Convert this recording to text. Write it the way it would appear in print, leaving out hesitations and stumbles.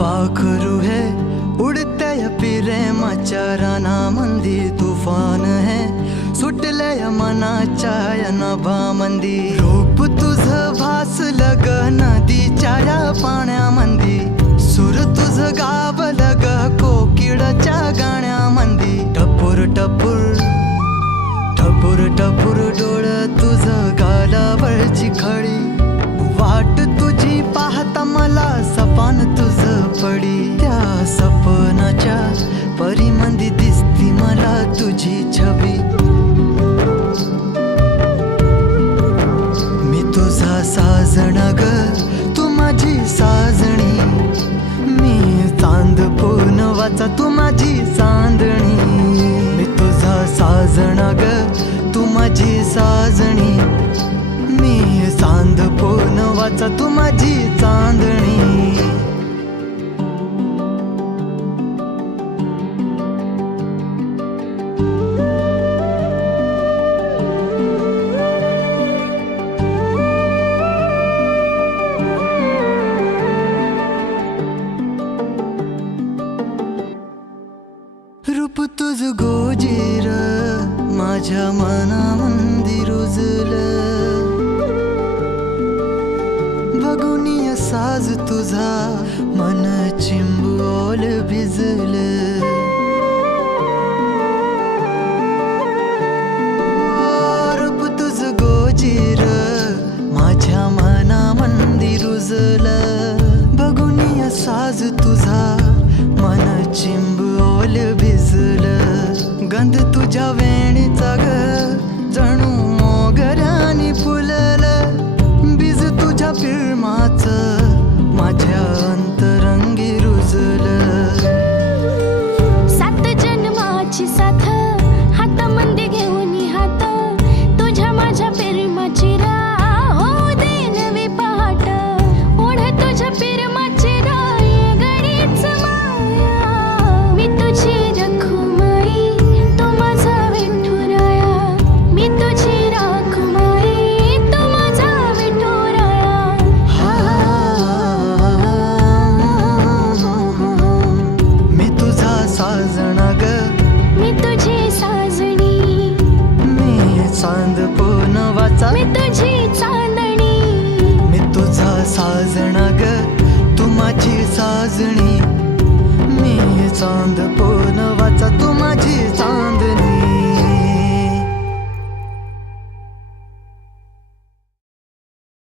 पाखरू है उडते प्रेमाच्या रानामंदी, तुफान है सुटले मनाच्या नभामंदी. रूप तुझं भासलं ग नदीच्या या पाण्यामंदी, सूर तुझं गावलं ग कोकिळच्या गाण्यामंदी. टपूर टपूर टपूर टपूर डोळं तुझं गालावरची खडी, वाट तुझी पाहता मला सपान तुझं पडी. त्या सपनाच्या परीमंदी दिसती मला तुझी छबी. मी तुझा साजण ग तू माझी साजणी, मी चांद पूनवाचा तू माझी चांदणी. मी तुझा साजण ग तू माझी साजणी, मी चांद पूनवाचा तू माझी चांदणी. रूप तुझ गोजीर माझ्या मनामंदी रुजलं, बघुनिय साज तुझा मन चिंबोल भिजलं. रूप तुझ गोजीर माझ्या मनामंदी रुजलं, बघुनिय साज तुझा मन चिंबोल भिजलं. गंध तुझ्या वेणीचा ग जणू मोगऱ्यानी फुललं, बीज तुझ्या प्रेमाचं माझ्या अंतरंगी रुजलं. सात जन्माची साथ हातामध्ये घेऊन हात, तुझ्या माझ्या प्रेमाची राह हो दे नवी पहाट. ओढ तुझ्या प्रेमाची राह ये गडीच माया, मी तुझी रखुमाई तू माझा विठुराया. मी तुझी रखुमाई तू माझा विठुराया. मी तुझा साजणा ग मी तुझी साजणी, मी चांद पूनवाचा मी तुझी चांदणी. मी तुझा साजणा ग तू माझी साजणी.